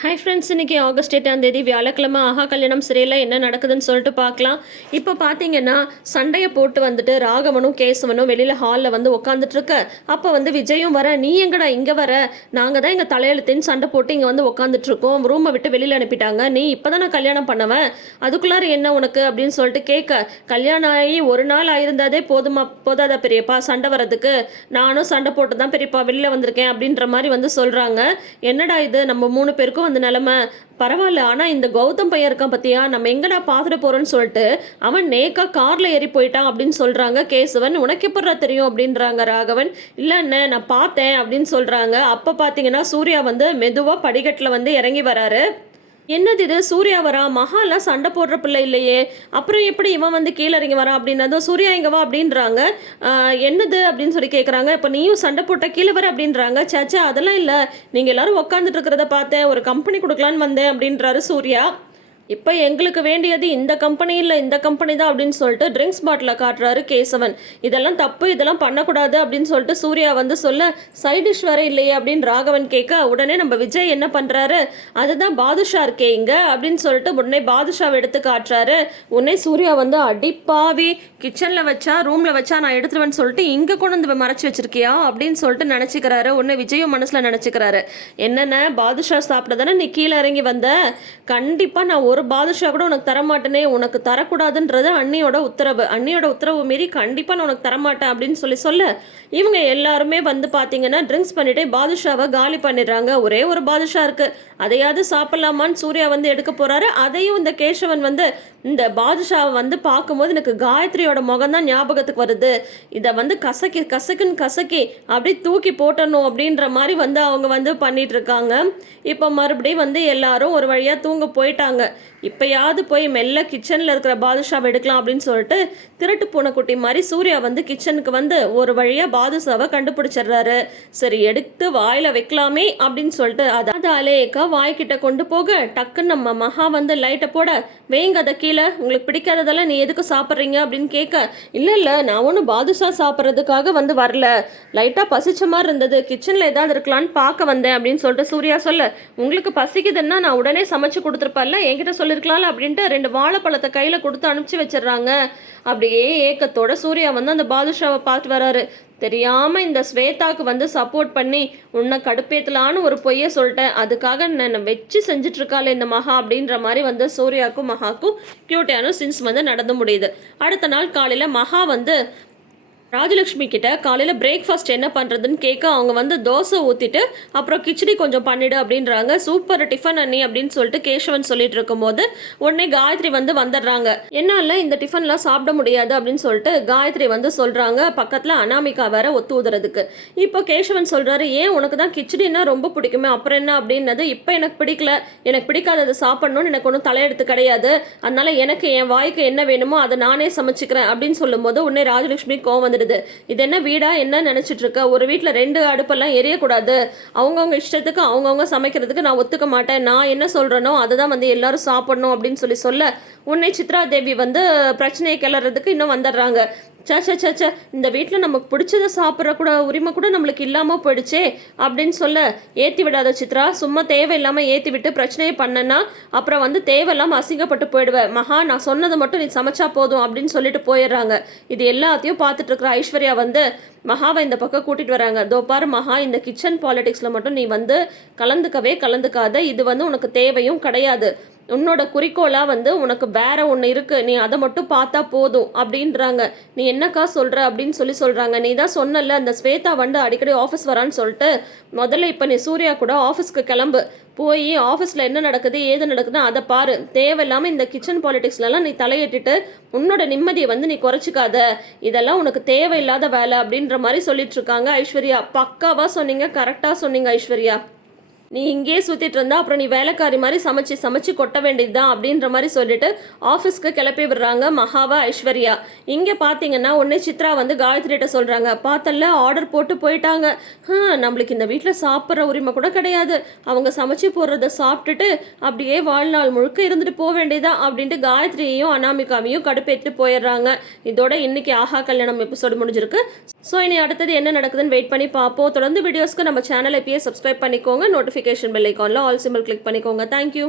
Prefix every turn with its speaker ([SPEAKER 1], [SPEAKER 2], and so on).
[SPEAKER 1] Hi friends இன்னைக்கு August எட்டாம் தேதி வியாழக்கிழமை ஆஹா கல்யாணம் சிறையில் என்ன நடக்குதுன்னு சொல்லிட்டு பார்க்கலாம். இப்போ பார்த்தீங்கன்னா சண்டையை போட்டு வந்துட்டு ராகவனும் கேசவனும் வெளியில் ஹாலில் வந்து உட்காந்துட்ருக்க அப்போ வந்து விஜயும் வர நீ எங்கடா இங்கே வர? நாங்கள் தான் எங்கள் தலையெழுத்தின்னு சண்டை போட்டு இங்கே வந்து உட்காந்துட்ருக்கோம் ரூமை விட்டு வெளியில் அனுப்பிட்டாங்க. நீ இப்போ தான் நான் கல்யாணம் பண்ணவன் அதுக்குள்ளார என்ன உனக்கு? அப்படின்னு சொல்லிட்டு கேட்க கல்யாணம் ஆகி ஒரு நாள் ஆயிருந்தாதே போதுமா? போதாதா பெரியப்பா? சண்டை வர்றதுக்கு நானும் சண்டை போட்டு தான் பெரியப்பா வெளியில் வந்திருக்கேன். அப்படின்ற மாதிரி வந்து சொல்கிறாங்க என்னடா இது? நம்ம மூணு பேருக்கும் அந்த நிலமை. பரவாயில்ல ஆனால் இந்த கௌதம் பையன் இருக்கான் பத்தியா? நம்ம எங்கடா பார்த்துட்டு போகிறோன்னு சொல்லிட்டு அவன் நேக்கா காரில் ஏறி போயிட்டான் அப்படின்னு சொல்கிறாங்க கேசவன். உனக்கு எப்படா தெரியும் அப்படின்றாங்க ராகவன். இல்லை என்ன நான் பார்த்தேன் அப்படின்னு சொல்கிறாங்க அப்போ பார்த்தீங்கன்னா சூர்யா வந்து மெதுவாக படிக்கட்டில் வந்து இறங்கி வராரு. என்னது இது? சூர்யா வரா? மகாலாம் சண்டை போடுற பிள்ளை இல்லையே. அப்புறம் எப்படி இவன் வந்து கீழே இறங்கி வரான் அப்படின்னதும் சூர்யா இங்கே வா அப்படின்றாங்க. என்னது அப்படின்னு சொல்லி கேட்குறாங்க இப்போ நீயும் சண்டை போட்ட கீழே வர அப்படின்றாங்க. சேச்சா அதெல்லாம் இல்லை. நீங்கள் எல்லாரும் உட்காந்துட்டு இருக்கிறத பார்த்தேன். ஒரு கம்பெனி கொடுக்கலான்னு வந்தேன் அப்படின்றாரு சூர்யா. இப்போ எங்களுக்கு வேண்டியது இந்த கம்பெனி இல்லை இந்த கம்பெனி தான் அப்படின்னு சொல்லிட்டு ட்ரிங்க்ஸ் பாட்டில் காட்டுறாரு கேசவன். இதெல்லாம் தப்பு இதெல்லாம் பண்ணக்கூடாது அப்படின்னு சொல்லிட்டு சூர்யா வந்து சொல்ல சைட் டிஷ் வேற இல்லையே அப்படின்னு ராகவன் கேட்க உடனே நம்ம விஜய் என்ன பண்ணுறாரு அதுதான் பாதுஷா இருக்கே இங்கே அப்படின்னு சொல்லிட்டு உடனே பாதுஷாவை எடுத்து காட்டுறாரு. உடனே சூர்யா வந்து அடிப்பாவி கிச்சனில் வச்சா ரூமில் வச்சா நான் எடுத்துருவேன்னு சொல்லிட்டு இங்கே கொண்டு வந்து மறைச்சி வச்சிருக்கியா? அப்படின்னு சொல்லிட்டு நினச்சிக்கிறாரு. உடனே விஜயும் மனசில் நினச்சிக்கிறாரு. என்னென்ன? பாதுஷா சாப்பிட்டதானே நீ கீழே இறங்கி வந்த? கண்டிப்பாக நான் ஒரு பாதுஷா கூட உனக்கு தரமாட்டேனே உனக்கு தரக்கூடாதுன்றது அண்ணியோட உத்தரவு. அண்ணியோட உத்தரவு மீறி கண்டிப்பாக நான் உனக்கு தரமாட்டேன் அப்படின்னு சொல்லி சொல்ல இவங்க எல்லாருமே வந்து பார்த்தீங்கன்னா ட்ரிங்க்ஸ் பண்ணிட்டு பாதுஷாவை காலி பண்ணிடுறாங்க. ஒரே ஒரு பாதுஷா இருக்குது அதையாவது சாப்பிட்லாமான்னு சூர்யா வந்து எடுக்க போகிறாரு அதையும் இந்த கேசவன் வந்து இந்த பாதுஷாவை வந்து பார்க்கும்போது எனக்கு காயத்ரியோட முகம் தான் ஞாபகத்துக்கு வருது. இதை வந்து கசக்கி கசக்குன்னு கசக்கி அப்படி தூக்கி போட்டணும் அப்படின்ற மாதிரி வந்து அவங்க வந்து பண்ணிட்டு இருக்காங்க. இப்போ மறுபடியும் வந்து எல்லாரும் ஒரு வழியாக தூங்க போயிட்டாங்க. இப்போயாவது போய் மெல்ல கிச்சனில் இருக்கிற பாதுஷாவை எடுக்கலாம் அப்படின்னு சொல்லிட்டு திருட்டு பூனைக்குட்டி மாதிரி சூர்யா வந்து கிச்சனுக்கு வந்து ஒரு வழியாக பாதுஷாவை கண்டுபிடிச்சிடுறாரு. சரி எடுத்து வாயில் வைக்கலாமே அப்படின்னு சொல்லிட்டு அதாவது அலேக்கா வாய்க்கிட்ட கொண்டு போக. டக்குன்னு நம்ம மகா வந்து லைட்டை போட வேங்க அதை கீழே உங்களுக்கு பிடிக்காததெல்லாம் நீ எதுக்கு சாப்பிட்றீங்க? அப்படின்னு கேட்க இல்லை இல்லை நான் ஒன்றும் பாதுஷா சாப்பிட்றதுக்காக வந்து வரல. லைட்டாக பசிச்ச மாதிரி இருந்தது. கிச்சனில் ஏதாவது இருக்கலான்னு பார்க்க வந்தேன். அப்படின்னு சொல்லிட்டு சூர்யா சொல்ல உங்களுக்கு பசிக்குதுன்னா நான் உடனே சமைச்சு கொடுத்துருப்பேன்ல என்கிட்ட சொல்லியிருக்கலாம்ல அப்படின்ட்டு ரெண்டு வாழைப்பழத்தை கையில் கொடுத்து அனுப்பிச்சு வச்சிடுறாங்க. அப்படியே ஏக்கத்தோட சூர்யா வந்து அந்த பாதுஷாவை பார்த்து வராரு. தெரியாமல் இந்த ஸ்வேதாக்கு வந்து சப்போர்ட் பண்ணி உன்னை கடுப்பேத்தலான்னு ஒரு பொய்யை சொல்லிட்டேன். அதுக்காக நான் வச்சு செஞ்சுட்டு இந்த மகா அப்படின்ற மாதிரி வந்து சூர்யாக்கும் மகாக்கும் கியூட்டியான சின்ஸ் வந்து நடந்து முடியுது. அடுத்த நாள் காலையில் மகா வந்து ராஜலக்ஷ்மி கிட்ட காலையில் பிரேக்ஃபாஸ்ட் என்ன பண்ணுறதுன்னு கேட்க அவங்க வந்து தோசை ஊற்றிட்டு அப்புறம் கிச்சடி கொஞ்சம் பண்ணிடு அப்படின்றாங்க. சூப்பர் டிஃபன் அண்ணி அப்படின்னு சொல்லிட்டு கேசவன் சொல்லிட்டு இருக்கும்போது உடனே காயத்ரி வந்து வந்துடுறாங்க. என்னால் இந்த டிஃபன்லாம் சாப்பிட முடியாது அப்படின்னு சொல்லிட்டு காயத்ரி வந்து சொல்கிறாங்க பக்கத்தில் அனாமிகா வேற ஒத்து ஊதுறதுக்கு இப்போ கேசவன் சொல்கிறாரு ஏன் உனக்கு தான் கிச்சடின்னா ரொம்ப பிடிக்குமே? அப்புறம் என்ன? அப்படின்னது இப்போ எனக்கு பிடிக்கல. எனக்கு பிடிக்காதது சாப்பிடணும்னு எனக்கு ஒன்றும் தலையெடுத்து கிடையாது. அதனால எனக்கு என் வாய்க்கு என்ன வேணுமோ அதை நானே சமைச்சிக்கிறேன். அப்படின்னு சொல்லும்போது உடனே ராஜலட்சுமி கோவம் வந்து வந்துடுது இது என்ன வீடா? என்ன நினச்சிட்டு இருக்க? ஒரு வீட்டில் ரெண்டு அடுப்பெல்லாம் எரியக்கூடாது. அவங்கவுங்க இஷ்டத்துக்கு அவங்கவுங்க சமைக்கிறதுக்கு நான் ஒத்துக்க மாட்டேன். நான் என்ன சொல்றேனோ அதை தான் வந்து எல்லாரும் சாப்பிடணும் அப்படின்னு சொல்லி சொல்ல உன்னை சித்ரா தேவி வந்து பிரச்சனையை கிளறதுக்கு இன்னும் வந்துடுறாங்க. சச்ச சச்ச இந்த வீட்டில் நமக்கு பிடிச்சதை சாப்பிட்ற கூட உரிமை கூட நம்மளுக்கு இல்லாமல் போயிடுச்சே அப்படின்னு சொல்ல ஏற்றி விடாத சித்ரா. சும்மா தேவையில்லாமல் ஏற்றி விட்டு பிரச்சனையை பண்ணனா அப்புறம் வந்து தேவையில்லாமல் அசிங்கப்பட்டு போயிடுவேன் மகா நான் சொன்னதை மட்டும் நீ சமைச்சா போதும் அப்படின்னு சொல்லிட்டு போயிடுறாங்க. இது எல்லாத்தையும் பார்த்துட்டு இருக்கிற ஐஸ்வர்யா வந்து மகாவை இந்த பக்கம் கூட்டிட்டு வராங்க. தோப்பார் மகா இந்த கிச்சன் பாலிடிக்ஸில் மட்டும் நீ வந்து கலந்துக்கவே கலந்துக்காத. இது வந்து உனக்கு தேவையும் கிடையாது. உன்னோட குறிக்கோளாக வந்து உனக்கு வேற ஒன்று இருக்குது நீ அதை மட்டும் பார்த்தா போதும் அப்படின்றாங்க. நீ என்னக்கா சொல்கிற அப்படின்னு சொல்லி சொல்கிறாங்க நீ தான் சொன்னல அந்த ஸ்வேதா வந்து அடிக்கடி ஆஃபீஸ் வரான்னு சொல்லிட்டு முதல்ல இப்போ நீ சூர்யா கூட ஆஃபீஸ்க்கு கிளம்பு. போய் ஆஃபீஸில் என்ன நடக்குது ஏது நடக்குது அதை பாரு. தேவையில்லாமல் இந்த கிச்சன் பாலிடிக்ஸ்லலாம் நீ தலையிட்டுட்டு உன்னோட நிம்மதியை வந்து நீ குறைச்சிக்காத. இதெல்லாம் உனக்கு தேவையில்லாத வேலை அப்படின்ற மாதிரி சொல்லிட்டு இருக்காங்க ஐஸ்வர்யா. பக்காவாக சொன்னீங்க கரெக்டாக சொன்னீங்க ஐஸ்வர்யா. நீ இங்கேயே சுற்றிட்டு இருந்தா அப்புறம் நீ வேலைக்காரி மாதிரி சமைச்சு சமைச்சு கொட்ட வேண்டியதுதான் அப்படின்ற மாதிரி சொல்லிட்டு ஆஃபீஸ்க்கு கிளப்பி விடுறாங்க மகாவா ஐஸ்வர்யா. இங்கே பார்த்தீங்கன்னா ஒன்று சித்ரா வந்து காயத்ரிகிட்ட சொல்கிறாங்க பார்த்தல ஆர்டர் போட்டு போயிட்டாங்க. நம்மளுக்கு இந்த வீட்டில் சாப்பிட்ற உரிமை கூட கிடையாது. அவங்க சமைச்சு போடுறத சாப்பிட்டுட்டு அப்படியே வாழ்நாள் முழுக்க இருந்துட்டு போக வேண்டியதா அப்படின்ட்டு காயத்ரியையும் அனாமிகாவையும் கடுப்பேற்றிட்டு போயிடுறாங்க. இதோட இன்னைக்கு ஆஹா கல்யாணம் எபிசோடு முடிஞ்சிருக்கு. ஸோ இனி அடுத்தது என்ன நடக்குதுன்னு வெயிட் பண்ணி பார்ப்போம். தொடர்ந்து வீடியோஸ்க்கு நம்ம சேனலை இப்பயே சப்ஸ்கிரைப் பண்ணிக்கோங்க. நோட்டிஃபிகேஷன் நோட்டிஃபிகேஷன் பெல் ஐக்கானில் ஆல் சிம்பிள் கிளிக் பண்ணிக்கோங்க. Thank you